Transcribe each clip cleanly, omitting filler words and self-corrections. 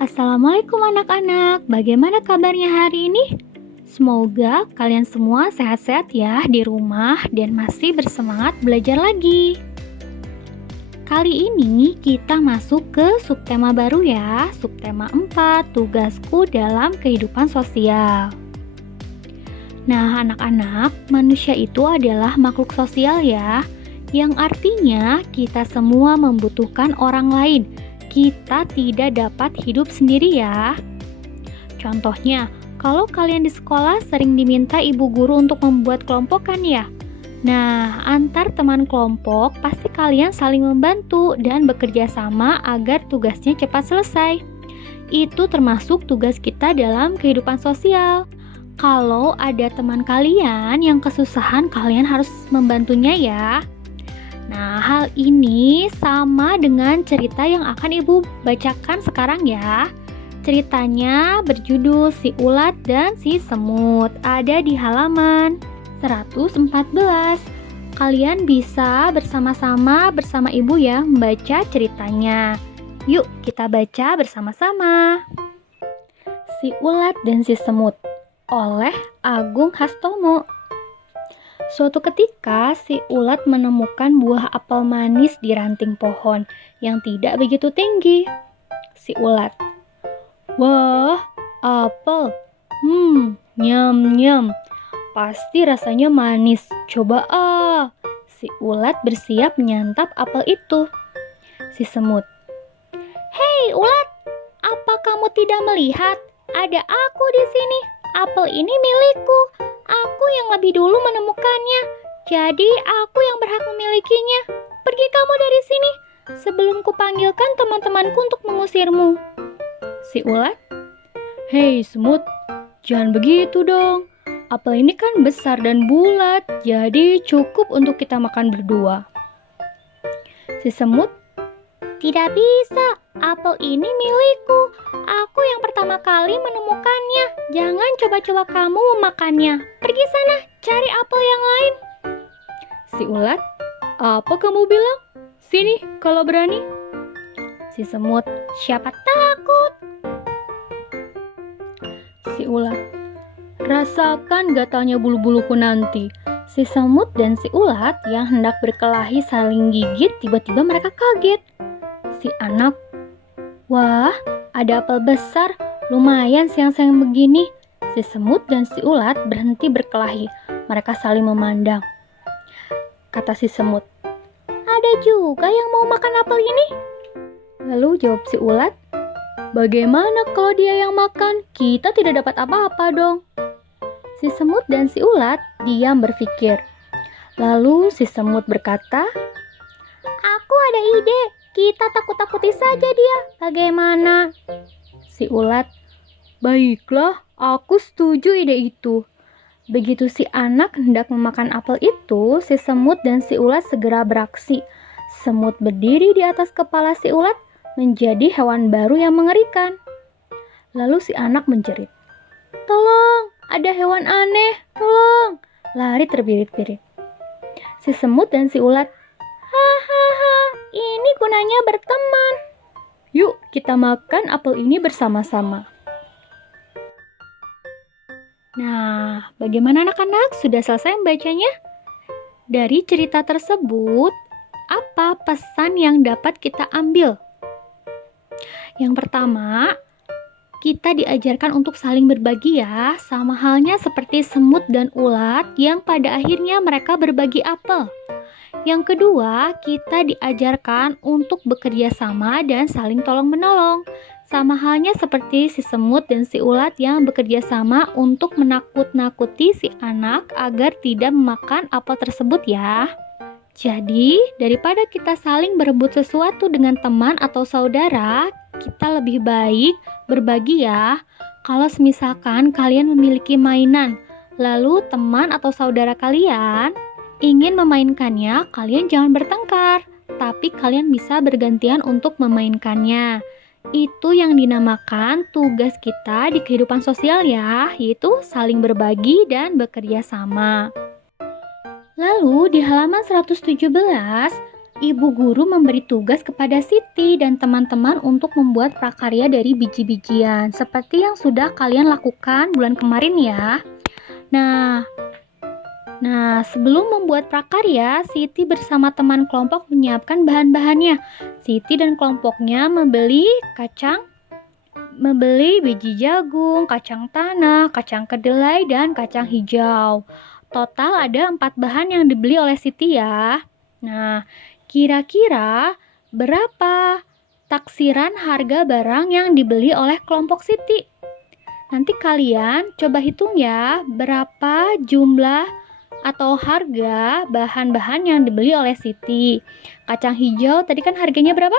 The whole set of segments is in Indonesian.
Assalamualaikum anak-anak, bagaimana kabarnya hari ini? Semoga kalian semua sehat-sehat ya di rumah dan masih bersemangat belajar lagi. Kali ini kita masuk ke subtema baru ya, subtema 4, tugasku dalam kehidupan sosial. Nah anak-anak, manusia itu adalah makhluk sosial ya, yang artinya kita semua membutuhkan orang lain. Kita tidak dapat hidup sendiri ya. Contohnya, kalau kalian di sekolah sering diminta ibu guru untuk membuat kelompokan ya. Nah, antar teman kelompok pasti kalian saling membantu dan bekerja sama agar tugasnya cepat selesai. Itu termasuk tugas kita dalam kehidupan sosial. Kalau ada teman kalian yang kesusahan, kalian harus membantunya ya. Nah, hal ini sama dengan cerita yang akan Ibu bacakan sekarang ya. Ceritanya berjudul Si Ulat dan Si Semut. Ada di halaman 114. Kalian bisa bersama-sama bersama Ibu ya membaca ceritanya. Yuk, kita baca bersama-sama. Si Ulat dan Si Semut oleh Agung Hastomo. Suatu ketika, si ulat menemukan buah apel manis di ranting pohon yang tidak begitu tinggi. Si ulat, "Wah, apel. Nyam-nyam. Pasti rasanya manis. Coba ah." Si ulat bersiap menyantap apel itu. Si semut, "Hei ulat, apa kamu tidak melihat? Ada aku di sini. Apel ini milikku. Aku yang lebih dulu menemukannya, jadi aku yang berhak memilikinya. Pergi kamu dari sini, sebelum kupanggilkan teman-temanku untuk mengusirmu." Si ulat, "Hei semut, jangan begitu dong. Apel ini kan besar dan bulat, jadi cukup untuk kita makan berdua." Si semut, "Tidak bisa, apel ini milikku. Aku yang pertama kali menemukannya. Jangan coba-coba kamu memakannya. Pergi sana, cari apel yang lain." Si ulat, "Apa kamu bilang? Sini kalau berani." Si semut, "Siapa takut?" Si ulat, "Rasakan gatalnya bulu-buluku nanti." Si semut dan si ulat yang hendak berkelahi saling gigit, tiba-tiba mereka kaget. Si anak, "Wah, ada apel besar, lumayan siang-siang begini." Si semut dan si ulat berhenti berkelahi. Mereka saling memandang. Kata si semut, "Ada juga yang mau makan apel ini?" Lalu jawab si ulat, "Bagaimana kalau dia yang makan? Kita tidak dapat apa-apa dong." Si semut dan si ulat diam berpikir. Lalu si semut berkata, "Aku ada ide. Kita takut-takuti saja dia. Bagaimana?" Si ulat, "Baiklah, aku setuju ide itu." Begitu si anak hendak memakan apel itu, si semut dan si ulat segera beraksi. Semut berdiri di atas kepala si ulat, menjadi hewan baru yang mengerikan. Lalu si anak menjerit, "Tolong, ada hewan aneh, tolong!" Lari terbirit-birit. Si semut dan si ulat, "Hahaha, ini gunanya berteman. Yuk kita makan apel ini bersama-sama." Nah, bagaimana anak-anak? Sudah selesai membacanya? Dari cerita tersebut, apa pesan yang dapat kita ambil? Yang pertama, kita diajarkan untuk saling berbagi ya, sama halnya seperti semut dan ulat yang pada akhirnya mereka berbagi apel. Yang kedua, kita diajarkan untuk bekerja sama dan saling tolong-menolong. Sama halnya seperti si semut dan si ulat yang bekerja sama untuk menakut-nakuti si anak agar tidak memakan apel tersebut ya. Jadi, daripada kita saling berebut sesuatu dengan teman atau saudara, kita lebih baik berbagi ya. Kalau misalkan kalian memiliki mainan, lalu teman atau saudara kalian ingin memainkannya, kalian jangan bertengkar, tapi kalian bisa bergantian untuk memainkannya. Itu yang dinamakan tugas kita di kehidupan sosial ya, yaitu saling berbagi dan bekerja sama. Lalu di halaman 117, Ibu guru memberi tugas kepada Siti dan teman-teman untuk membuat prakarya dari biji-bijian, seperti yang sudah kalian lakukan bulan kemarin ya. Nah, sebelum membuat prakarya, Siti bersama teman kelompok menyiapkan bahan-bahannya. Siti dan kelompoknya membeli biji jagung, kacang tanah, kacang kedelai, dan kacang hijau. Total ada 4 bahan yang dibeli oleh Siti ya. Nah, kira-kira berapa taksiran harga barang yang dibeli oleh kelompok Siti? Nanti kalian coba hitung ya, berapa jumlah atau harga bahan-bahan yang dibeli oleh Siti. Kacang hijau tadi kan harganya berapa?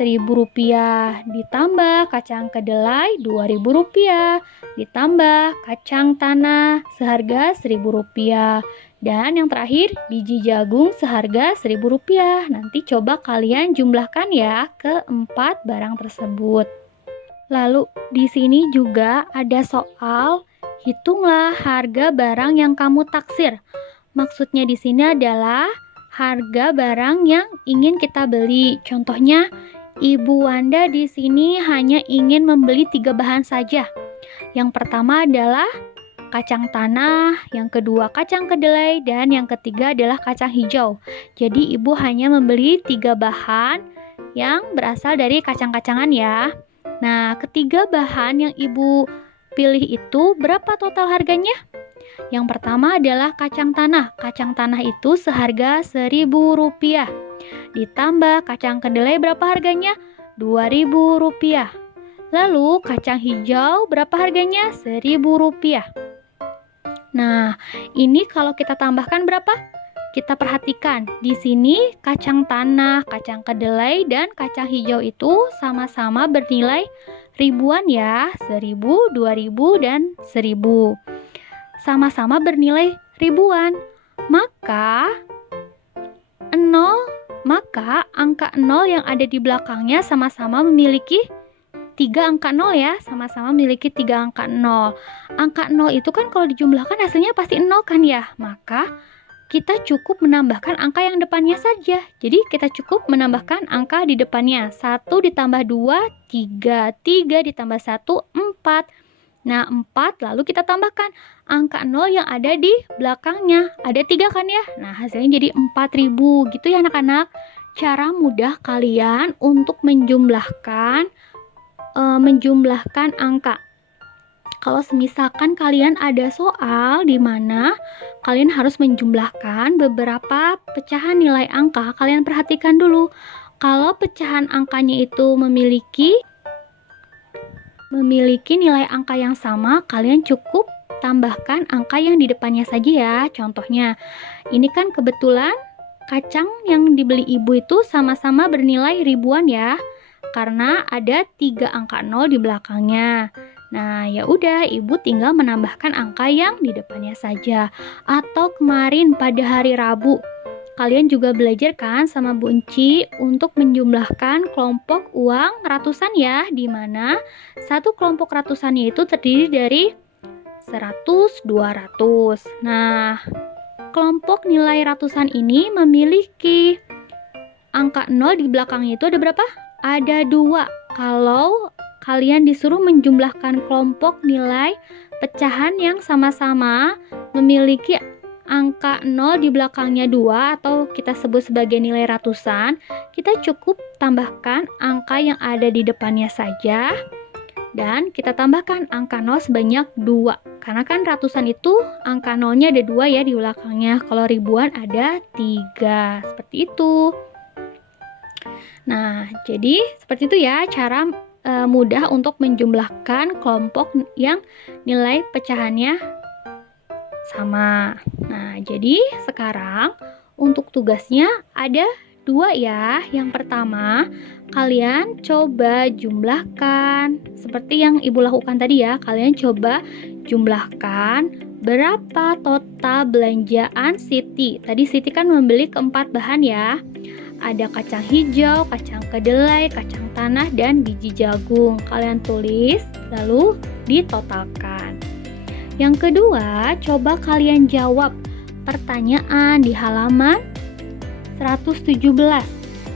Rp1.000, ditambah kacang kedelai Rp2.000, ditambah kacang tanah seharga Rp1.000, dan yang terakhir biji jagung seharga Rp1.000. Nanti coba kalian jumlahkan ya ke 4 barang tersebut. Lalu di sini juga ada soal hitunglah harga barang yang kamu taksir. Maksudnya di sini adalah harga barang yang ingin kita beli. Contohnya, Ibu Wanda di sini hanya ingin membeli 3 bahan saja. Yang pertama adalah kacang tanah, yang kedua kacang kedelai, dan yang ketiga adalah kacang hijau. Jadi ibu hanya membeli 3 bahan yang berasal dari kacang-kacangan ya. Nah, ketiga bahan yang ibu pilih itu berapa total harganya? Yang pertama adalah kacang tanah. Kacang tanah itu seharga Rp1.000. Ditambah kacang kedelai berapa harganya? Rp2.000. Lalu kacang hijau berapa harganya? Rp1.000. Nah, ini kalau kita tambahkan berapa? Kita perhatikan, di sini kacang tanah, kacang kedelai, dan kacang hijau itu sama-sama bernilai ribuan ya, 1.000, 2.000, dan 1.000. Sama-sama bernilai ribuan. Maka angka 0 yang ada di belakangnya sama-sama memiliki 3 angka 0 ya, sama-sama memiliki 3 angka 0. Angka 0 itu kan kalau dijumlahkan hasilnya pasti 0 kan ya, maka kita cukup menambahkan angka yang depannya saja. Jadi kita cukup menambahkan angka di depannya. 1 ditambah 2, 3. 3 ditambah 1, 4. Nah, 4 lalu kita tambahkan angka 0 yang ada di belakangnya. Ada 3 kan ya? Nah, hasilnya jadi 4.000 gitu ya anak-anak. Cara mudah kalian untuk menjumlahkan angka. Kalau semisalkan kalian ada soal di mana kalian harus menjumlahkan beberapa pecahan nilai angka, kalian perhatikan dulu. Kalau pecahan angkanya itu memiliki nilai angka yang sama, kalian cukup tambahkan angka yang di depannya saja ya. Contohnya, ini kan kebetulan kacang yang dibeli ibu itu sama-sama bernilai ribuan ya, karena ada 3 angka 0 di belakangnya. Nah, ya udah, ibu tinggal menambahkan angka yang di depannya saja. Atau kemarin pada hari Rabu, kalian juga belajar kan sama Bu Enci untuk menjumlahkan kelompok uang ratusan ya, di mana satu kelompok ratusannya itu terdiri dari 100, 200. Nah, kelompok nilai ratusan ini memiliki angka 0 di belakangnya itu ada berapa? Ada 2. Kalau kalian disuruh menjumlahkan kelompok nilai pecahan yang sama-sama memiliki angka 0 di belakangnya 2 atau kita sebut sebagai nilai ratusan, kita cukup tambahkan angka yang ada di depannya saja dan kita tambahkan angka 0 sebanyak 2. Karena kan ratusan itu angka 0-nya ada 2 ya di belakangnya, kalau ribuan ada 3. Seperti itu. Nah, jadi seperti itu ya cara mudah untuk menjumlahkan kelompok yang nilai pecahannya sama. Nah, jadi sekarang untuk tugasnya ada 2 ya. Yang pertama, kalian coba jumlahkan seperti yang ibu lakukan tadi ya. Kalian coba jumlahkan berapa total belanjaan Siti. Tadi Siti kan membeli keempat bahan ya. Ada kacang hijau, kacang kedelai, kacang tanah, dan biji jagung. Kalian tulis, lalu ditotalkan. Yang kedua, coba kalian jawab pertanyaan di halaman 117.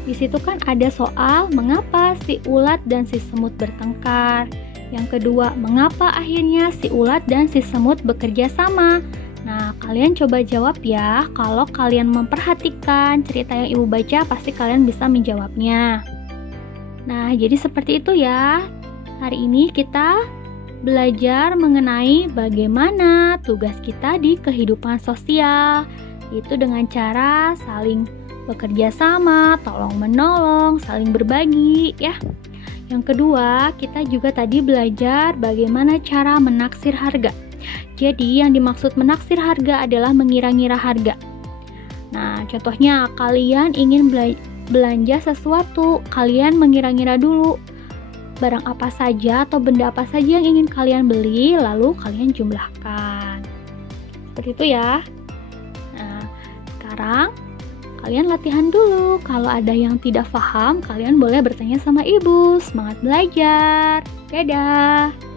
Di situ kan ada soal mengapa si ulat dan si semut bertengkar. Yang kedua, mengapa akhirnya si ulat dan si semut bekerja sama. Nah, kalian coba jawab ya. Kalau kalian memperhatikan cerita yang ibu baca, pasti kalian bisa menjawabnya. Nah, jadi seperti itu ya. Hari ini kita belajar mengenai bagaimana tugas kita di kehidupan sosial. Itu dengan cara saling bekerja sama, tolong-menolong, saling berbagi ya. Yang kedua, kita juga tadi belajar bagaimana cara menaksir harga. Jadi, yang dimaksud menaksir harga adalah mengira-ngira harga. Nah, contohnya kalian ingin belanja sesuatu, kalian mengira-ngira dulu barang apa saja atau benda apa saja yang ingin kalian beli, lalu kalian jumlahkan. Seperti itu ya. Nah, sekarang kalian latihan dulu. Kalau ada yang tidak paham, kalian boleh bertanya sama ibu. Semangat belajar. Dadah.